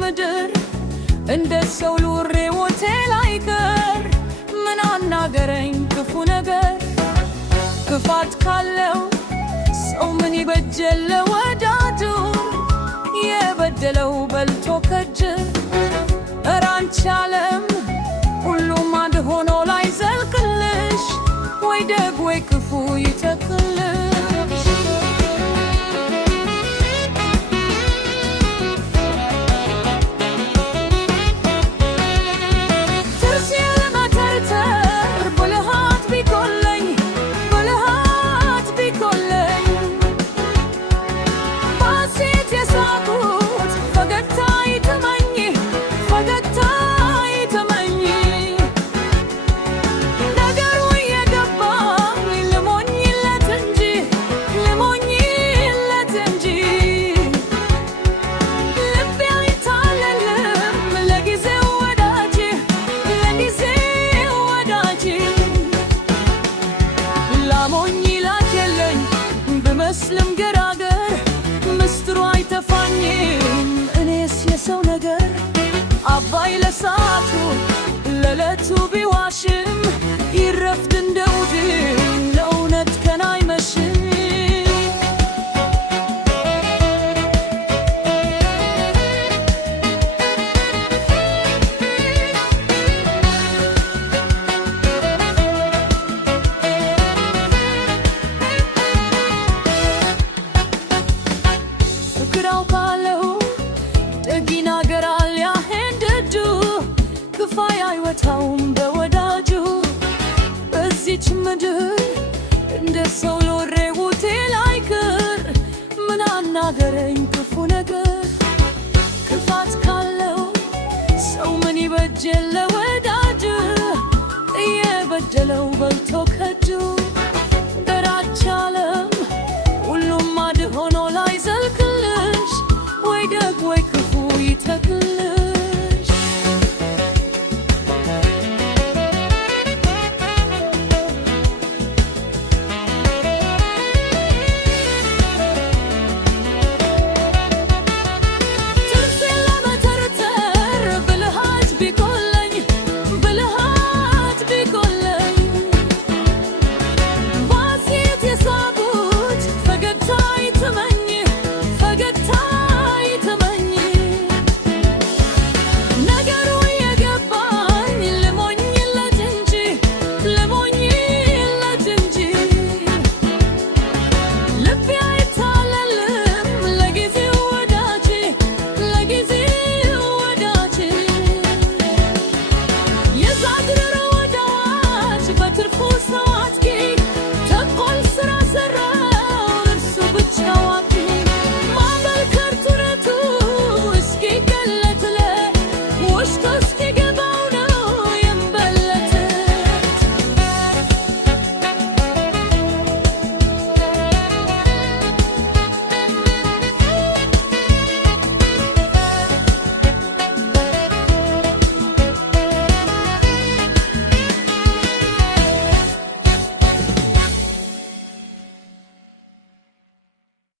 ምድር እንደ ሰው ሉሬ ሞቴ ላይቀር ምን አናገረኝ ክፉ ነገር ክፋት ካለው ሰው ምን ይበጀል ለወዳጁ የበደለው በልቶ ከጅ ኧረ አንቺ ዓለም ሁሉም አንድ ሆኖ ላይዘልቅልሽ ወይ ደግ ወይ ክፉ ይተክልሽ መስልም ገራገር ምስጥሩ አይተፋኝም እኔስ የሰው ነገር አባይ ለሰዓቱ ለዕለቱ ቢዋሽም ይረፍድ እንደ ውድም ለእውነት ቀን አይመሽም ፍቅራው ካለው ደግ ይናገራል ያሄን ደጁ ክፋይ አይወታውም በወዳጁ በዚች ምድር እንደ ሰው ሎሬ ውቴ ላይቀር ምን አናገረኝ ክፉ ነገር ክፋት ካለው ሰው ምን ይበጀል ለወዳጁ የበደለው በልቶ ከጁ